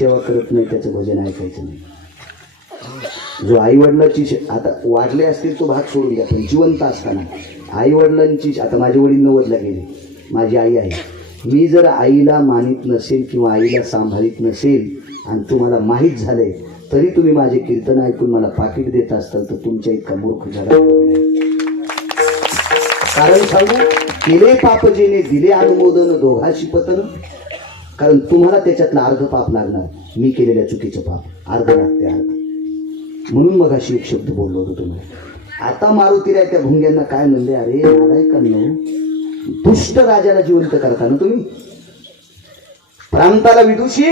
सेवा करत नाही त्याचं भजन ऐकायचं नाही. जो आई वडिलांची आता वाढले असतील तो भाग सोडून द्या, पण जिवंत असताना आई वडिलांची, आता माझे वडील 90ला गेले, माझी आई आहे, मी जर आईला मानित नसेल किंवा आईला सांभाळीत नसेल आणि तुम्हाला माहीत झालंय तरी तुम्ही माझे कीर्तन ऐकून मला पाकिट देत असताल तर तुमच्या इतका मूर्ख झाला. कारण सांगू, केले पाप जेने दिले अनुमोदन दोघाशी पतन. कारण तुम्हाला त्याच्यातलं अर्ध पाप लागणार, मी केलेल्या चुकीचं पाप अर्ध लागते अर्ध. म्हणून मग अशी एक शब्द बोललो होतो तुम्हाला. आता मारुतीराय त्या भुंग्यांना काय म्हणले, अरे नालायकांनो, दुष्ट राजाला जिवंत करता ना तुम्ही, प्रांताला विदुषी,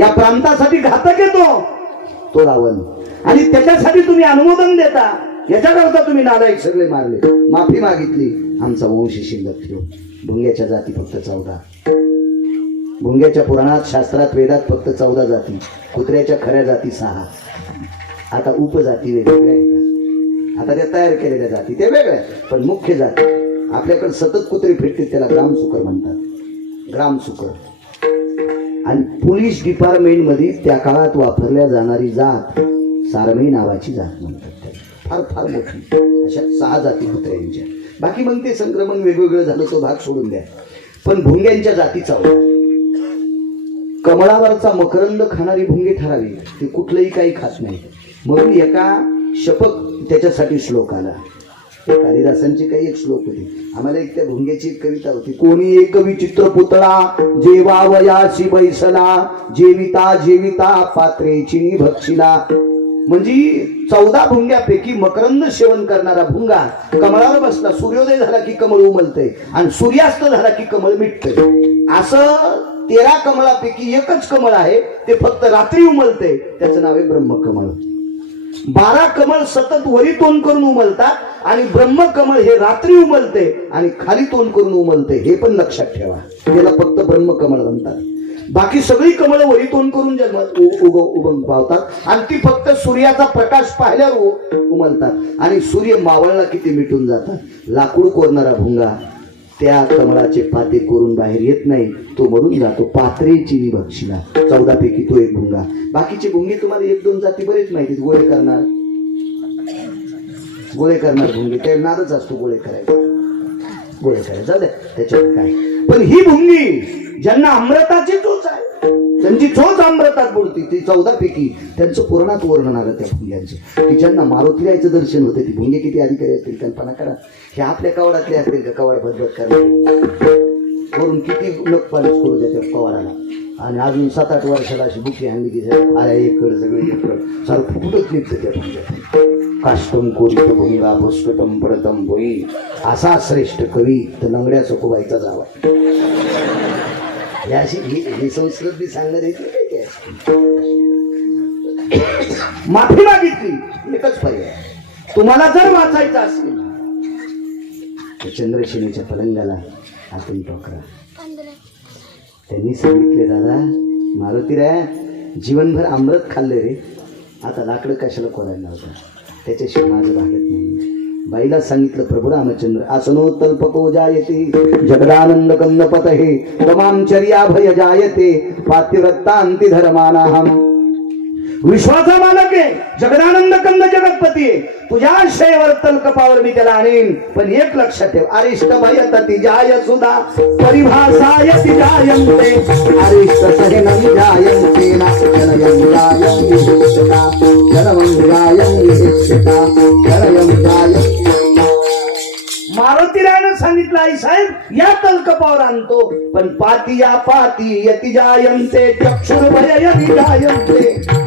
या प्रांतासाठी घातक येतो तो रावण, आणि त्याच्यासाठी तुम्ही अनुमोदन देता. याच्याकरता तुम्ही नालायक सगळे मारले. माफी मागितली, आमचा वंश शिल्लक ठेव. भुंग्याच्या जाती फक्त 14. भुंग्याच्या पुराणात, शास्त्रात, वेदात फक्त 14 जाती. कुत्र्याच्या खऱ्या जाती 6. आता उपजाती वेगवेगळ्या आहेत. आता त्या तयार केलेल्या जाती त्या वेगळ्या, पण मुख्य जाती आपल्याकडे सतत कुत्रे फिरतील, त्याला ग्रामसुकर म्हणतात. ग्रामसुकर. आणि पोलीस डिपार्टमेंट मध्ये त्या काळात वापरल्या जाणारी जात सारमेय नावाची जात म्हणतात. फार फार मोठी. अशा 6 जाती कुत्र्यांच्या. बाकी मग ते संक्रमण वेगवेगळं झालं, तो भाग सोडून द्या. पण भुंग्यांच्या जाती 14. कमळावरचा मकरंद खाणारी भुंगे ठरावी, ते कुठलंही काही खात नाही. म्हणून एका शपक त्याच्यासाठी श्लोक आला. कालिदासांचे काही एक श्लोक होते. आम्हाला एक त्या भुंग्याची एक कविता होती. कोणी एक विचित्र पुतळा जेवावयासी बैसला, जेविता जेविता पात्रेची भक्षिला. म्हणजे 14 भुंग्यापैकी मकरंद सेवन करणारा भुंगा कमळावर बसला, सूर्योदय झाला की कमळ उमलतंय आणि सूर्यास्त झाला की कमळ मिटतंय. असं 13 कमळापैकी एकच कमळ आहे, ते फक्त रात्री उमलते, त्याचं नाव आहे ब्रह्मकमळ. 12 कमळ सतत वरी तोंड करून उमलतात आणि ब्रह्मकमळ हे रात्री उमलते आणि खाली तोंड करून उमलते. हे पण लक्षात ठेवा, त्याला फक्त ब्रह्मकमळ म्हणतात. बाकी सगळी कमळ वरी तोंड करून जन्मात पावतात आणि ती फक्त सूर्याचा प्रकाश पाहिल्यावर उमलतात आणि सूर्य मावळला किती मिटून जातात. लाकूड कोरणारा भुंगा त्या कमळाचे पाते करून बाहेर येत नाही, तो मरून जातो. पात्रेची भक्षिला. 14 पैकी तो एक भुंगा. बाकीचे भुंगे तुम्हाला 1-2 जाती बरेच माहिती. गोळे करणार भुंगे, त्या नादच असतो गोळे करायचा. गोळे करायचा जाऊ द्या, त्याच्यात काय. पण ही भुंगी ज्यांना अमृताची चोच आहे, त्यांची चोच अमृतात बुडती, ती 14 पैकी त्यांचं पुराणात वर्णन आलं त्या भुंग्यांचं, की ज्यांना मारुतीरायाचं दर्शन होते. ती भुंगे किती अधिकारी असतील कल्पना करा. हे आपल्या कवाडातले असतील का, कवाड बदबद करणार वरून किती लोक पालिश करू द्या कवाडाला. आणि अजून 7-8 वर्षाला अशी बुकी आणली की आया एककडे सगळे सारं फुटत निघतं त्या भुंग्या. काष्टम कोरित भुंगा भुस्फटम पडतम बोई, असा श्रेष्ठ कवी तर लंगड्या चकोबाईचा जावा. ही संस्कृत बी सांगण्यात येते. माफी मागितली, एकच पर्याय. तुम्हाला जर वाचायचं असेल तर चंद्रशिलेच्या पलंगाला आपण टोकरा. त्यांनी सांगितले, दादा मारुतीराय जीवनभर अमृत खाल्ले रे, आता लाकडं कशाला कोरायला होता, त्याच्याशिवाय माझं भागत नाही. बाईला सांगितलं, प्रभू रामचंद्र आसनो तल्पको जायते जगदानंद कन्नपत हे तमामचर्या भय जायते पातिव्रतांती धर्मानाहम. विश्वाचा मालक आहे, जगदानंद कंद जगतपती आहे. तुझ्या आशयावर तलकपावर मी त्याला आणेन. पण एक लक्षात ठेव, अरिष्ट भयतति जाय सुधा परिभाषायति जायन्ते अरिष्ट सहनं जायन्ते ना जनयं जायं विशिष्टता जनवं जायं विशिष्टता जनयं जायं. मारुतीरायानं सांगितलं, आई साहेब या तलकपावर आणतो, पण पाती या पाती यति जायन्ते चक्षुर भय यति जायन्ते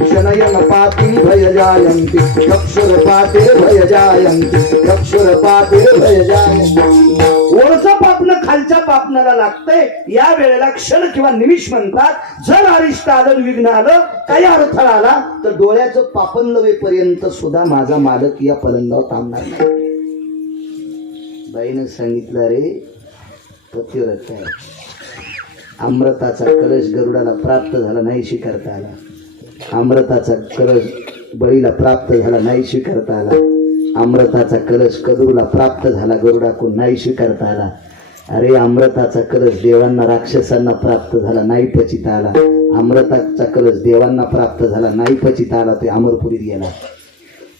शनयन पाती भय जायन्ते चक्षुर पाते भय जायन्ते चक्षुर पाते भय जायन्ते. वरचं पापणं खालच्या पापणाला लागतंय. या वेळेला क्षण किंवा निमिष म्हणतात. जर अरिष्ट आलं, विघ्न आलं, काही अडथळा आला तर डोळ्याचं पापण नवेपर्यंत सुद्धा माझा मालक या पलंगावर थांबणार नाही. बाईनं सांगितलं, रे पतिव्रत आहे. अमृताचा कलश गरुडाला प्राप्त झाला, नाही स्वीकारता आला. अमृताचा कलश बळीला प्राप्त झाला, नाही स्वीकारता आला. अमृताचा कलश कदूरला प्राप्त झाला, गरुडाकडून नाही स्वीकारता आला. अरे अमृताचा कलश देवांना राक्षसांना प्राप्त झाला, नाही पचिता आला. अमृताचा कलश देवांना प्राप्त झाला, नाही पचित आला ते अमरपुरीत गेला.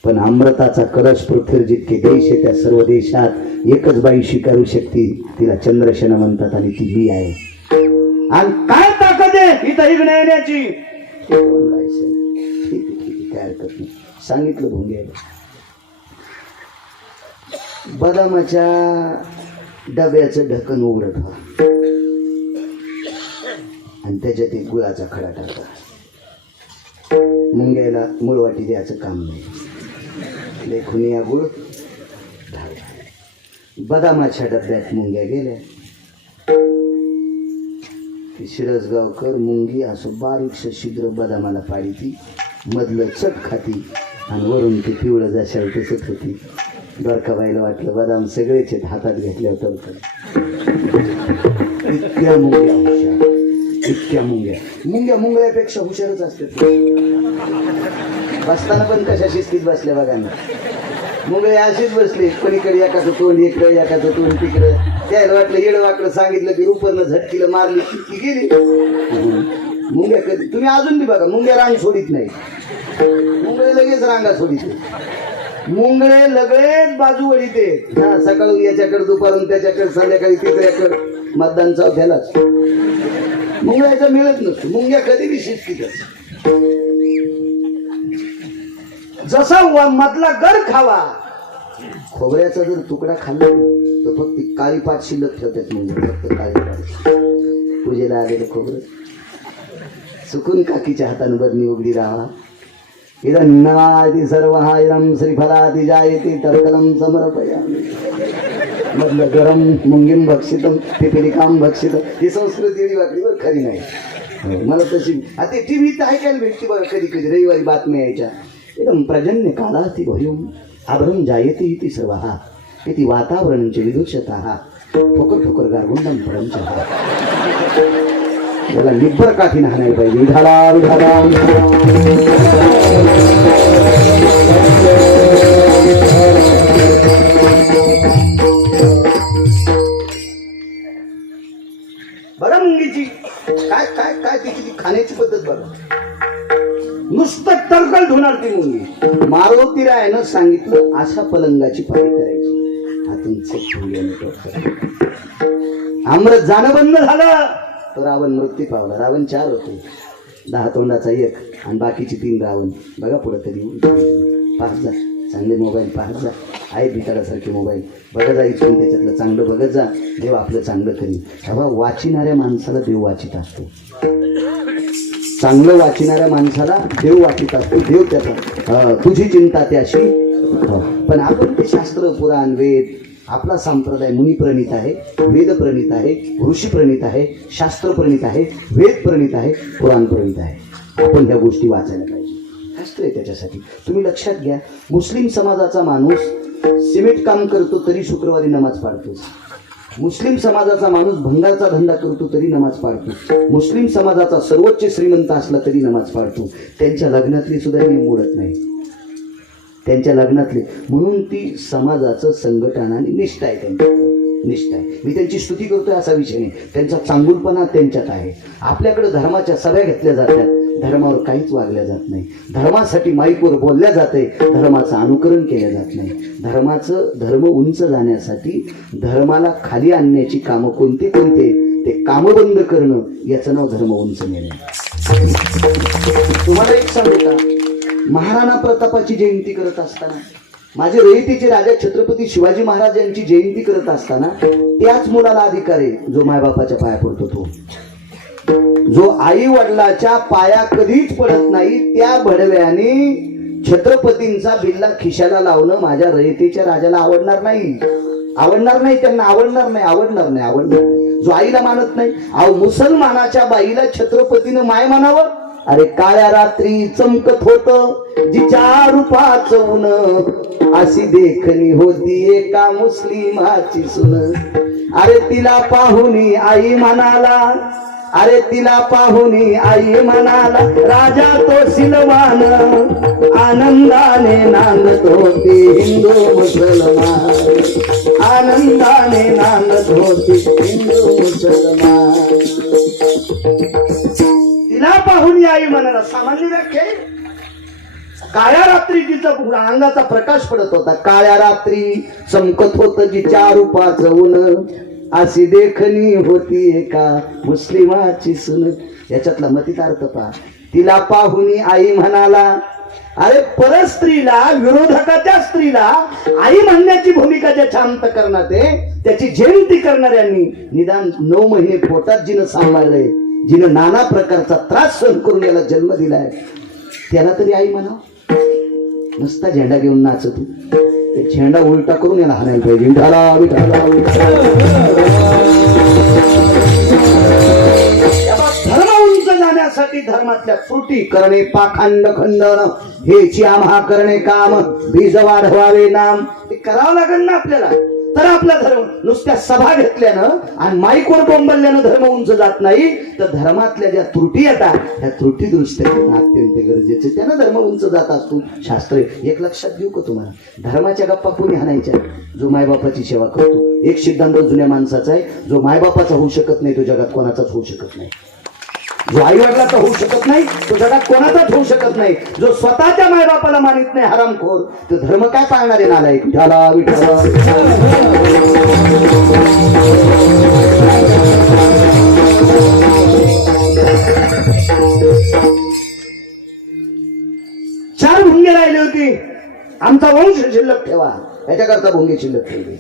पण अमृताचा कलश पृथ्वीवर जितके देश आहे त्या सर्व देशात एकच बाई स्वीकारू शकते, तिला चंद्रसेना म्हणतात आणि ती मी आहे. आणि काय ताकद आहे इथं इकडे येण्याची? काय हरकत नाही, सांगितलं भोंग्याला. बदामाच्या डब्याचं ढक्कन उघडत व्हा आणि त्याच्यात एक गुळाचा खडा टाका. मुंग्याला मुळवाटी द्यायचं काम नाही, लेखून या गुळ घाला. बदामाच्या डब्यात मुंग्या गेल्या. शिरसगावकर मुंगी असं बारीकसं छिद्र बदामाला पाडी ती, मधलं चट खाती आणि वरून ते पिवळं जशाल तसंच होती. बरकाबाईला वाटलं बदाम सगळेच आहेत, हातात घेतल्यावर तर इतक्या मुंग्या हुशार, इतक्या मुंग्या मुंगळ्यापेक्षा हुशारच असतात. बसताना पण कशा शिस्तीत बसल्या बघा ना. मुंगळे अशीच बसले, पलीकडे एकाचं तोंड इकडं एकाचं तोंड तिकडं. त्याला वाटलं येडं वाकडं सांगितलं की रुपरनं झटकीला मारली की गेली. मुंग्या कधी तुम्ही अजून बी बघा, मुंग्या रांग सोडित नाही, मुंगळे लगेच रांगा सोडित. मुंगळे लगेच बाजू वळीते. हा, सकाळी याच्याकडे, दुपारून त्याच्याकडे, संध्याकाळी तिसऱ्याकडे. मतदान त्यालाच मुंगळ्याचा मिळत नसतो. मुंग्या कधी बी शिस्तीतच. जसा मधला गर खावा. खोबऱ्याचा जर तुकडा खाल्ला तर फक्त काळी पात शिल्लक ठेवतात मुंग्या, फक्त काळी पात. पूजेला आलेलं खोबरं चुकून काकीच्या हातानं बदनी उघडी राहा. इदन्नादी सर्व हा इदम श्रीफलादी जायते तर्कलम समर्पयामि. मधलं गरम मुंगीम भक्षितम पिपलिकाम भक्षितम. ही संस्कृती एवढी वाटली बरं, खरी नाही. मला तशी आता टीव्हीत ऐकायला भेटते बघा कधी कधी, रविवारी बातम्या यायच्या. एकदम प्रजन्य कालाती भयम आभरण जायते इति सर्व हा इति वातावरणचे विदुषता हा ठोकर ठोकर गारगुंडम परमचा हा. त्याला निब्बर काठी हाणायला पाहिजे. विढाला विढाला बघा मुंगीची काय काय काय तिची खाण्याची पद्धत बघा. नुसतं टरकल धुणार ती मुंगी. मारुतीला आहे ना सांगितलं अशा पलंगाची पाळी करायची. हातून अमृत जाणं बंद झालं तर रावण मृत्यू पावला. रावण 4 होते, 10 तोंडाचा 1 आणि बाकीची 3 रावण. बघा पुढे कधी पाहत जा, चांगले मोबाईल पाहत जा. आहे भिकाडासारखे मोबाईल बघत जा, इथून त्याच्यातलं चांगलं बघत जा. देव आपलं चांगलं करीन. तेव्हा वाचिणाऱ्या माणसाला देव वाचित असतो. चांगलं वाचिणाऱ्या माणसाला देव वाचित असतो. देव त्याचा तुझी चिंता त्याशी. पण आपण ते शास्त्र, पुराण, वेद, आपला संप्रदाय मुनिप्रणित आहे, वेद प्रणित आहे, ऋषी प्रणित आहे, शास्त्र प्रणित आहे, वेद प्रणित आहे, पुराण प्रणित आहे. आपण त्या गोष्टी वाचायला पाहिजे. शास्त्र आहे त्याच्यासाठी. तुम्ही लक्षात घ्या, मुस्लिम समाजाचा माणूस सिमेंट काम करतो तरी शुक्रवारी नमाज पाळतो. मुस्लिम समाजाचा माणूस भंगारचा धंदा करतो तरी नमाज पाळतो. मुस्लिम समाजाचा सर्वोच्च श्रीमंत असला तरी नमाज पाळतो. त्यांच्या लग्नातली सुद्धा नियम मोडत नाही, त्यांच्या लग्नातले. म्हणून ती समाजाचं संघटन आणि निष्ठा आहे, त्यांची निष्ठा आहे. मी त्यांची स्तुती करतोय असा विषय नाही, त्यांचा चांगुलपणा त्यांच्यात आहे. आपल्याकडे धर्माच्या सभा घेतल्या जातात, धर्मावर काहीच वागल्या जात नाही. धर्मासाठी माईकवर बोलल्या जाते, धर्माचं अनुकरण केलं जात नाही. धर्म उंच जाण्यासाठी धर्माला खाली आणण्याची कामं कोणते कोणते ते कामं बंद करणं, याचं नाव धर्म उंच नेणे. तुम्हाला एक सांगू का, महाराणा प्रतापाची जयंती करत असताना, माझे रयतेचे राजा छत्रपती शिवाजी महाराज यांची जयंती करत असताना त्याच मुलाला अधिकार आहे जो मायबापाच्या पाया पडतो. तो जो आई वडिलाच्या पाया कधीच पडत नाही, त्या भडव्याने छत्रपतींचा बिल्ला खिशाला लावणं माझ्या रयतेच्या राजाला आवडणार नाही. आवडणार नाही, त्यांना आवडणार नाही, आवडणार नाही, आवडणार नाही. जो आईला मानत नाही, अहो मुसलमानाच्या बाईला छत्रपतीनं माय मानावं. अरे काळ्या रात्री चमकत होत जिच्या रूपाचं ऊन, अशी देखणी होती एका मुस्लिमाची सुन. अरे तिला पाहुनी आई म्हणाला, अरे तिला पाहुनी आई म्हणाला, राजा तो सिलवान आनंदाने नांदत होती हिंदू मुसलमान, आनंदाने नांदत होती हिंदू मुसलमान. तिला पाहून आई म्हणाला. सामान्य व्याख्या आहे. काळ्या रात्री तिचा अंगाचा प्रकाश पडत होता. काळ्या रात्री चमकत होत जिच्या रूपाचं ऊन, अशी देखणी होती एका मुस्लिमाची सुन. याच्यातला मतितार्थ पहा. तिला पाहुनी आई म्हणाला. अरे परस्त्रीला, विरोधकाच्या स्त्रीला आई म्हणण्याची भूमिका ज्याच्या अंतकरणात आहे, त्याची जयंती करणाऱ्यांनी निदान 9 महिने पोटात जिनं सांभाळलंय, जिनं नाना प्रकारचा त्रास सहन करून याला जन्म दिलाय, त्याला तरी आई म्हणा. नुसता झेंडा घेऊन नाचत होती. ते झेंडा उलटा करून याला हाणायला पाहिजे. विठाला, विठाला, धर्म उंच जाण्यासाठी धर्मातल्या त्रुटी करणे पाखंड खंडन, हेची आम्हा करणे काम, बीज वाढवावे नाम. ते करावं लागेल ना आपल्याला, तर आपला धर्म. नुसत्या सभा घेतल्यानं आणि माईकवर बोंबल्यानं धर्म उंच जात नाही, तर धर्मातल्या ज्या त्रुटी येतात त्या त्रुटी दुरुस्त करणं अत्यंत गरजेचं. त्यानं धर्म उंच जात असतो. शास्त्र एक लक्षात घेऊ का तुम्हाला? धर्माच्या गप्पा कोणी हाणायच्या? जो मायबापाची सेवा करतो. एक सिद्धांत जुन्या माणसाचा आहे, जो मायबापाचा होऊ शकत नाही तो जगात कोणाचाच होऊ शकत नाही. जो आई वडिलाचा होऊ शकत नाही तो जगात कोणाचाच होऊ शकत नाही. जो स्वतःच्या मायबापाला मानित नाही हरामखोर, तो धर्म काय पाळणार आहे? नालायक. विठाला, विठाला. 4 भुंगे राहिले होते. आमचा वंश शिल्लक ठेवा. याच्याकरता भुंगे शिल्लक ठेवले.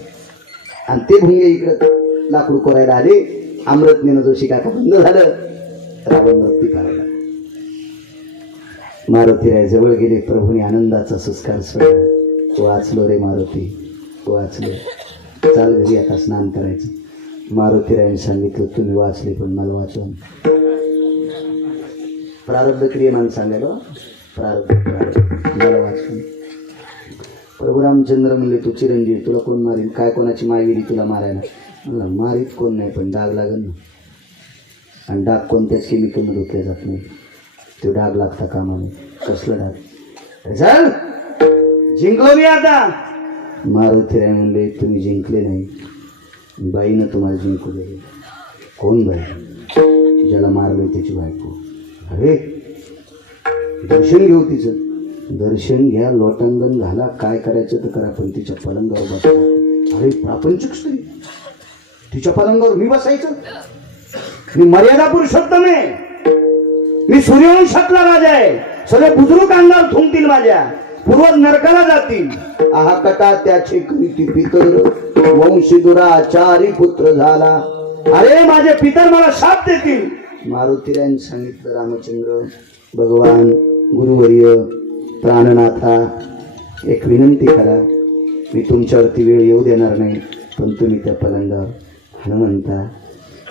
आणि ते भुंगे इकडे लाकूड कोरायला आले. अमृतनेनं जोशी काका बंद झालं. रावण मृत्यू करायला. मारुतीराय जवळ गेले. प्रभूने आनंदाचा संस्कार सोडला. वाचलो रे मारुती, वाचलो. चाल घरी आता स्नान करायचं. मारुतीरायने सांगितलं तुम्ही वाचले पण मला वाचवून. प्रारब्ध क्रियमान सांगायला प्रारब्ध मला वाचवून. प्रभू रामचंद्र म्हणले तू चिरंजीव, तुला कोण मारीन? काय कोणाची माय गेली तुला मारायला? म्हणला मारीत कोण नाही पण डाग लागेल ना. आणि डाग कोणत्याच केमिकलनं धुतले जात नाही. तो डाग लागता कामाने. कसलं डाग? चल जिंकलो मी आता. मारुतीराय म्हणले तुम्ही जिंकले नाही, बाईनं तुम्हाला जिंकू दिले. कोण बाई? ज्याला मारले त्याची बायको. अरे दर्शन घेऊ तिचं. दर्शन घ्या, लोटांगण घाला, काय करायचं तर करा, पण तिच्या पलंगावर बसा. अरे प्रापंचिक स्त्री, तिच्या पलंगावर मी बसायचं? मी मर्यादा पुरुषोत्तम आहे. मी सूर्यवंशातला राजा आहे. सगळे बुजुर्ग अंगावर थुंकतील माझ्या. पूर्वज नरकाला जातील. आहा कटा त्याचे करीती पितर, वंशी दुराचारी पुत्र झाला. अरे माझे पितर मला शाप देतील. मारुतीरायने सांगितलं रामचंद्र भगवान गुरुवर्य प्राणनाथा एक विनंती करा. मी तुमच्यावरती वेळ येऊ देणार नाही, पण तुम्ही त्या पलंगावर हनुमंता.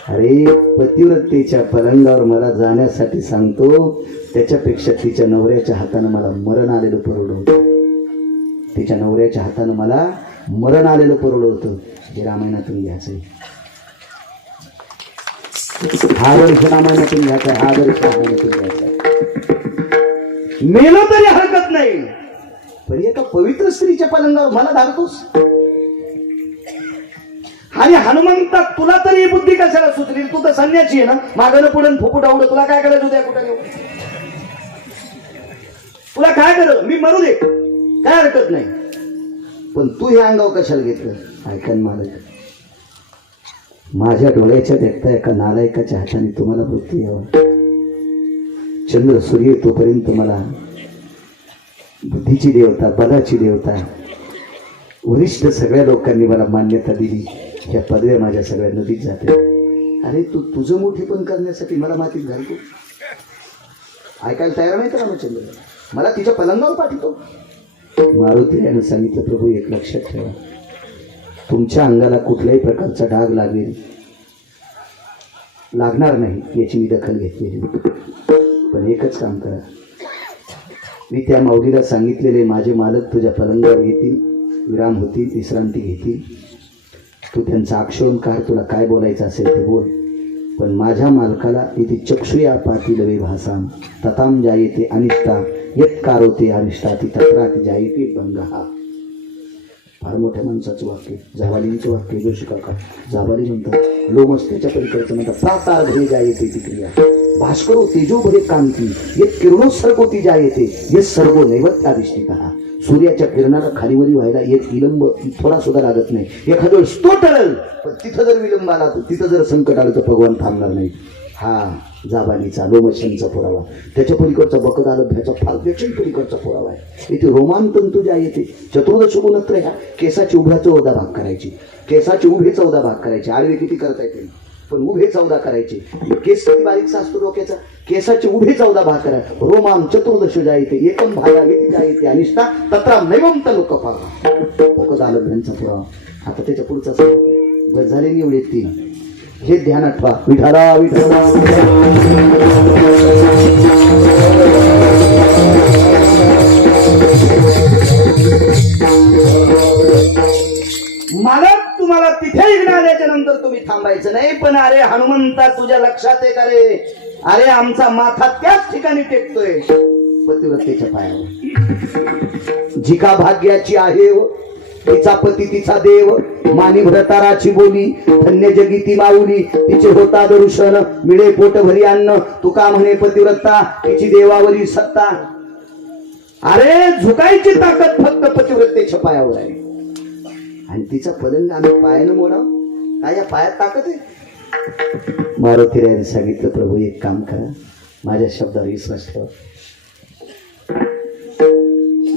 अरे पतिव्रतेच्या पलंगावर मला जाण्यासाठी सांगतो, त्याच्यापेक्षा तिच्या नवऱ्याच्या हातानं मला मरण आलेलं परवडं होतं. तिच्या नवऱ्याच्या हातानं मला मरण आलेलं परवडं होतं. हे रामायणातून घ्यायचंय. हा वर्ष रामायणातून घ्यायचा, हा वर्ष रामायणातून घ्यायचा. मेलो तरी हरकत नाही, पण एका पवित्र स्त्रीच्या पलंगावर मला धाडतोस. आणि हनुमंता तुला तरी बुद्धी कशाला सुचली? तू तर संन्यासी आहे ना. मागणं पुढे फुफुट आवडत. तुला काय करायचं उद्या कुठं? तुला काय कर, मी मरू दे, काय हरकत नाही. पण तू हे अंगावर कशाला घेतलं? ऐकन मालक, माझ्या डोळ्याच्या देखता एका नालायकाच्या हाताने तुम्हाला मृत्यू यावा. चंद्र सूर्य तोपर्यंत मला बुद्धीची देवता, बलाची देवता, वरिष्ठ सगळ्या लोकांनी मला मान्यता दिली. ह्या पदव्या माझ्या सगळ्या नदीत जाते. अरे तू तुझं मोठी पण करण्यासाठी मला मातीत घालतो. ऐकायला तयार नाही का रामचंद्र? मला तिच्या पलंगावर पाठवतो. मारुतीने सांगितलं प्रभू एक लक्षात ठेवा, तुमच्या अंगाला कुठल्याही प्रकारचा डाग लागणार नाही याची मी दखल घेतलेली. पण एकच काम करा, मी त्या माऊलीला सांगितलेले माझे मालक तुझ्या पलंगावर घेतील, विराम होतील, विश्रांती घेतील. तू त्यांचा आक्षेप काढ, तुला काय बोलायचं असेल ते बोल. पण माझ्या मालकाला इथे चक्षुया पातील वे भासाम तताम जायते अनिष्टा यत कारोते अनिष्टा ती तत्राती जायते भंगहा. फार मोठ्या माणसाचं वाक्य, जाबालींचं वाक्य. जोशी काका जाबाली म्हणतात, लोमस्त्याच्या पलीकडचं म्हणतात प्रातार घे जायते ती क्रिया. भास्करो तेजो भरे कांती ये किरणोत्सर्गोती ज्या येते हे सर्व नैवत्यादिष्टी करा. सूर्याच्या किरणाला खालीवरी व्हायला एक विलंब थोडा सुद्धा लागत नाही. एखाद्या वेळेस तो टळल, पण तिथं जर विलंब आला तिथं जर संकट आलं तर भगवान थांबणार नाही. हा जाबानीचा लोमशनचा पुरावा. त्याच्या पलीकडचा बकदालभ्याचा फालपेक्षण पलीकडचा पुरावा आहे. इथे रोमांतंतू ज्या येते चतुर्दश गुणत्र ह्या केसाची उभ्या 14 भाग करायची, केसाचे उभे 14 भाग करायचे. आडवे किती करता येते पण उभे 14 करायचे. केस किती बारीकचा असतो डोक्याचा, केसाचे उभे 14 भाग करायचे. रोमाम चतुर्दश ज्या येते एकम भागा येते ज्या येते अनिष्टा तत्रा नैवम तलोक पाहा बकदालभ्यांचा पुरावा. आता त्याच्या पुढचा सांगतो बस झाले एवढे 3 हे ध्यानात ठेवा. विठाला विठाला मालक तुम्हाला तिथे इग्न आल्याच्या नंतर तुम्ही थांबायचं नाही. पण अरे हनुमंता तुझ्या लक्षात आहे का रे, अरे आमचा माथा त्याच ठिकाणी टेकतोय पतिव्रतेच्या पायावर. जिका भाग्याची आहे तिचा पती तिचा देव, मानी भ्रताराची बोली धन्य जगी ती माऊली. तिचे होता दर्शन मिळे पोट भरी अन्न, तुका म्हणे पतिव्रता तिची देवावरी सत्ता. अरे झुकायची ताकद फक्त पतिव्रतेच्या पायावर आहे. आणि तिचा पलंग आम्ही पायानं मोडाव, काय या पायात ताकद आहे. मारुतीरायाने सांगितलं प्रभू एक काम करा, माझ्या शब्दावर विश्वास ठेवा.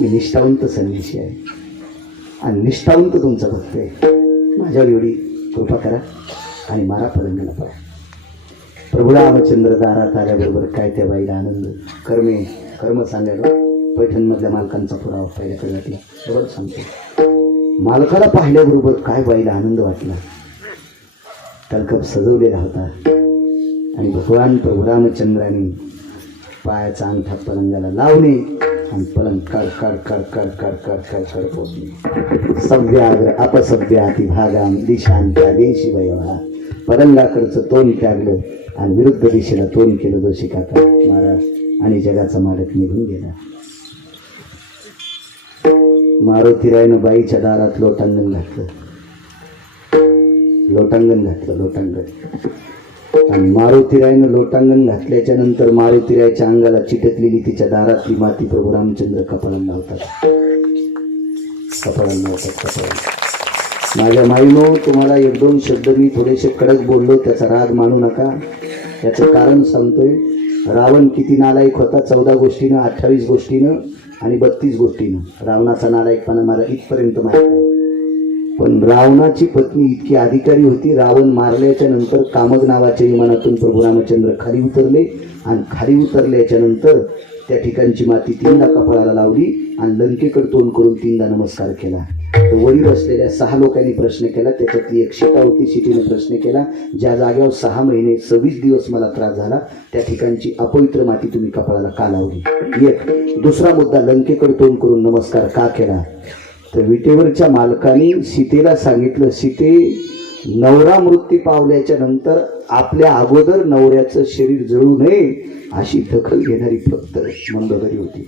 मी निष्ठावंत संन्यासी आहे आणि निष्ठावंत तुमचा भक्त आहे. माझ्यावर एवढी कृपा करा आणि मारा पलंगाला पाय. प्रभू रामचंद्र दारात आल्याबरोबर काय त्या बाईला आनंद. कर्म सांगायला पैठणमधल्या मालकांचा पुरावा पहिल्याकडे वाटला. बरोबर सांगतो, मालकाला पाहिल्याबरोबर काय बाईला आनंद वाटला. तळकप सजवलेला होता आणि भगवान प्रभू रामचंद्राने पायाचा अंगठा पलंगाला लावणे आणि पलंग कड कड कड कड कड कड कड कड पोचले. सव्याग्र अपसव्याती भागाम दिशांच्या देशी वयवा. पलंगाकडचं तोंड त्यागलं आणि विरुद्ध दिशेला तोंड केलं दोषी काका महाराज आणि जगाचा मालक निघून गेला. मारुतीरायनं बाईच्या दारात लोटांगण घातलं. आणि मारुतीरायनं लोटांगण घातल्याच्या नंतर मारुतीरायच्या अंगाला चिटकलेली तिच्या दारातली माती प्रभू रामचंद्र कपाळाला लावतात. माझ्या माईनो तुम्हाला 1-2 शब्द मी थोडेसे कडक बोललो, त्याचा राग मानू नका. याचं कारण सांगतोय. रावण किती नालायक होता, 14 गोष्टीनं 28 गोष्टीनं आणि 32 गोष्टीनं. रावणाचा नालायकपणा मला इथपर्यंत माहित आहे. पण रावणाची पत्नी इतकी अधिकारी होती. रावण मारल्याच्या नंतर कामग नावाच्या विमानातून प्रभू रामचंद्र खाली उतरले आणि खाली उतरल्याच्या नंतर त्या ठिकाणची माती 3दा कपाळाला लावली आणि लंकेकडे तोंड करून 3दा नमस्कार केला. वरी बसलेल्या 6 लोकांनी प्रश्न केला. त्याच्यातली एक सीता होती. सीतेने प्रश्न केला, ज्या जागेवर 6 महिने 26 दिवस मला त्रास झाला त्या ठिकाणची अपवित्र माती तुम्ही कपाळाला का लावली. एक. दुसरा मुद्दा, लंकेकडे तोंड करून नमस्कार का केला. तर विटेवरच्या मालकाने सीतेला सांगितलं, सीते नवरा मृत्यू पावल्याच्या नंतर आपल्या अगोदर नवऱ्याचं शरीर जळू नये अशी दखल घेणारी फक्त मंदोदरी होती.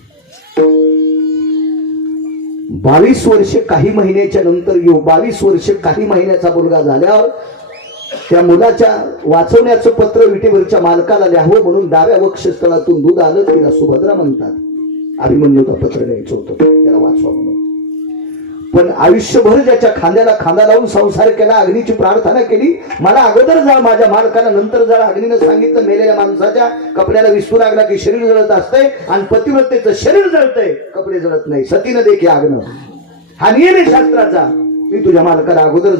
22 वर्ष काही महिन्याच्या नंतर 22 वर्ष काही महिन्याचा मुलगा झाल्यावर त्या मुलाच्या वाचवण्याचं पत्र विटेवरच्या मालकाला लिहावं म्हणून डाव्या वक्षस्थळातून दूध आलं. तिला सुभद्रा म्हणतात. अभिमन्यूचं पत्र लिहायचं होतं त्याला वाचवा म्हणून. पण आयुष्यभर ज्याच्या खांद्याला खांदा लावून संसार केला, अग्नीची प्रार्थना केली, मला अगोदर जाळ माझ्या मालकाला नंतर जाळ. अग्नीनं सांगितलं, मेलेल्या माणसाच्या कपड्याला विस्तू लागला की शरीर जळत असतंय आणि पतिव्रतेचं शरीर जळतंय, कपडे जळत नाही. सतीनं देखील आग्न. हा नियम आहे शास्त्राचा. मी तुझ्या मालकाला अगोदर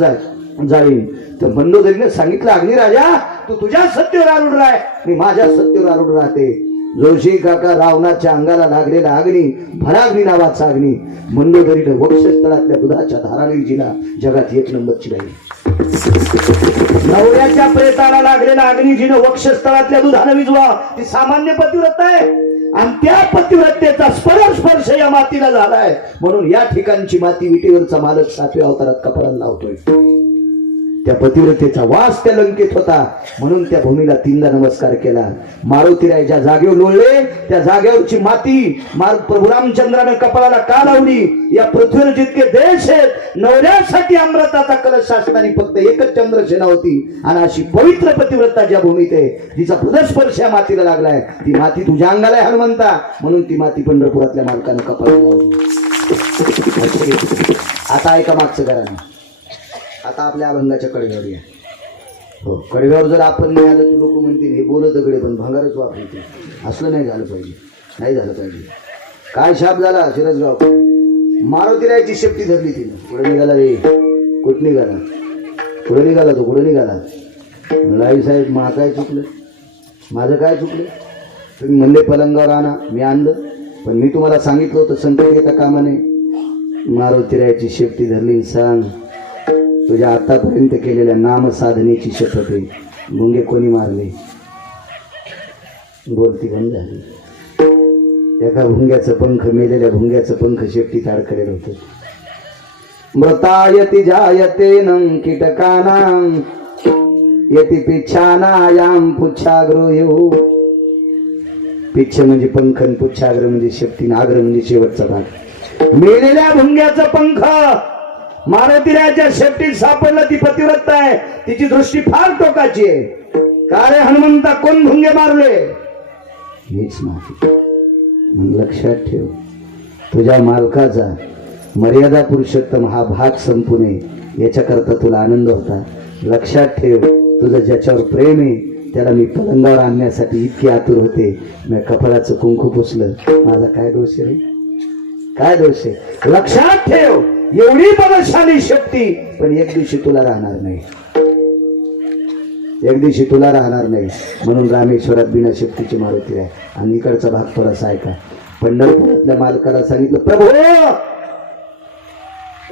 जाळीन. तर मंदोदरीने सांगितलं, अग्निराजा तू तुझ्या सत्तेवर आरूढ राह, मी माझ्या सत्तेवर आरूढ राहते. जोशी काका रावणाच्या अंगाला लागलेला अग्नी, भडाग्नी नावाचा अग्नी मंदोदरीने वक्षस्थळातल्या दुधाच्या धाराने जिला जगात 1 नंबरची राहिली. नवऱ्याच्या प्रेताला लागलेला अग्नी जिनं वक्षस्थळातल्या दुधाने विजवा. ती सामान्य पतिव्रता आहे आणि त्या पतिव्रतेचा स्पर्श या मातीला झालाय. म्हणून या ठिकाणची माती विटेवरचा मालक 7व्या अवतारात कपाळाला लावतोय. त्या पतिव्रतेचा वास त्या लंकेत होता, म्हणून त्या भूमीला तीनदा नमस्कार केला. मारुतीराय ज्या जागेवर लोळले त्या जागेवरची माती प्रभू रामचंद्राने कपाळाला का लावली? या पृथ्वीवर जितके देश आहेत नवऱ्यासाठी अमृताचा कलश शासनाने फक्त एकच चंद्रसेना होती, आणि अशी पवित्र पतिव्रता ज्या भूमीत आहे जिचा हृदयस्पर्श या मातीला लागलाय, ती माती तुझ्या अंगाला आहे हनुमंता, म्हणून ती माती पंढरपुरातल्या मालकानं कपाळाला लावली. आता ऐका मागचं घराने. आता आपल्या अभंगाच्या कडव्यावर या. हो, कडव्यावर जर आपण नाही आलं तर लोक म्हणतील हे बोलत दगडे पण भंगारच वापरते. असलं नाही झालं पाहिजे, नाही झालं पाहिजे. काय शाप झाला शिरसगाव? मारुतीरायची शेपटी धरली तिने. पुढे निघाला रे, कुठं निघाला? पुढे निघाला तो, कुठं निघाला? लाई साहेब मा काय चुकलं? माझं काय चुकलं? तुम्ही म्हणले पलंगावर आणा, मी आणलं, पण मी तुम्हाला सांगितलं होतं संकट येता कामा नये. मारुतीरायची शेपटी धरली. सांग, तुझ्या आतापर्यंत केलेल्या नाम साधनेची शपथ आहे. मुंगे कोणी मारले? बोलती बंद झाली. एका भुंग्याचं पंख, मेलेल्या भुंग्याचं पंख शेपटीत अडकलेलं होतं. मृतायति जायते नम कीटकानां यति पिच्छानायाम पुच्छाग्रयो. पिच्छ म्हणजे पंख, पुच्छाग्र म्हणजे शेपटी, आग्र म्हणजे शेवटचा भाग. मेलेल्या भुंग्याचं पंख मारुतीरायाच्या शेपटीत सापडलं. ती पतिव्रता आहे, तिची दृष्टी फार टोकाची आहे. का रे हनुमंता, कोण भुंगे मारले? मीच मारले. मग लक्षात ठेव, तुझ्या मालकाचा मर्यादा पुरुषोत्तम हा भाग संपू नये याच्याकरता तुला आनंद होता. लक्षात ठेव, तुझं ज्याच्यावर प्रेम आहे त्याला मी पलंगावर आणण्यासाठी इतकी आतुर होते. मी कपाळाचं कुंकू पुसलं. माझा काय दोष आहे? काय दोष आहे? लक्षात ठेव, एवढी बलशाली शक्ती, पण एक दिवशी तुला राहणार नाही. एक दिवशी तुला राहणार नाही. म्हणून रामेश्वरात बिना शक्तीची मारुती आहे. आणि इकडचा भाग थोडासा ऐका. पंढरपुरातल्या मालकाला सांगितलं, प्रभू,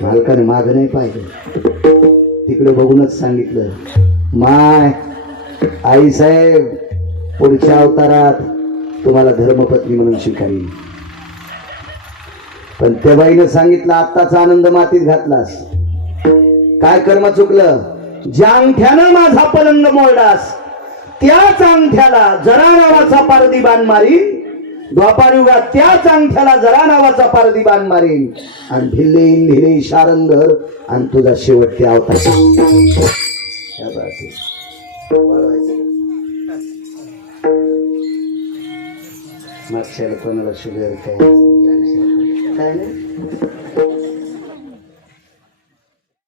मालकाने माग नाही पाहिजे, तिकडे बघूनच सांगितलं, माय आई साहेब पुढच्या अवतारात तुम्हाला धर्मपत्नी म्हणून स्वीकारेल. पण त्या बाईने सांगितलं, आत्ताचा आनंद मातीत घातलास. काय कर्म चुकलं? ज्या अंगठ्यानं माझा पलंग मोडलास त्याच अंगठ्याला जरा नावाचा पारधी बाण मारीन. द्वापार युगात त्याच अंगठ्याला जरा नावाचा पारधी बाण मारीन, आणि भिल्लेन भिले शारंगर, आणि तुझा शेवट ते अवतार. मागच्या कोणाला शुगर काय नाही.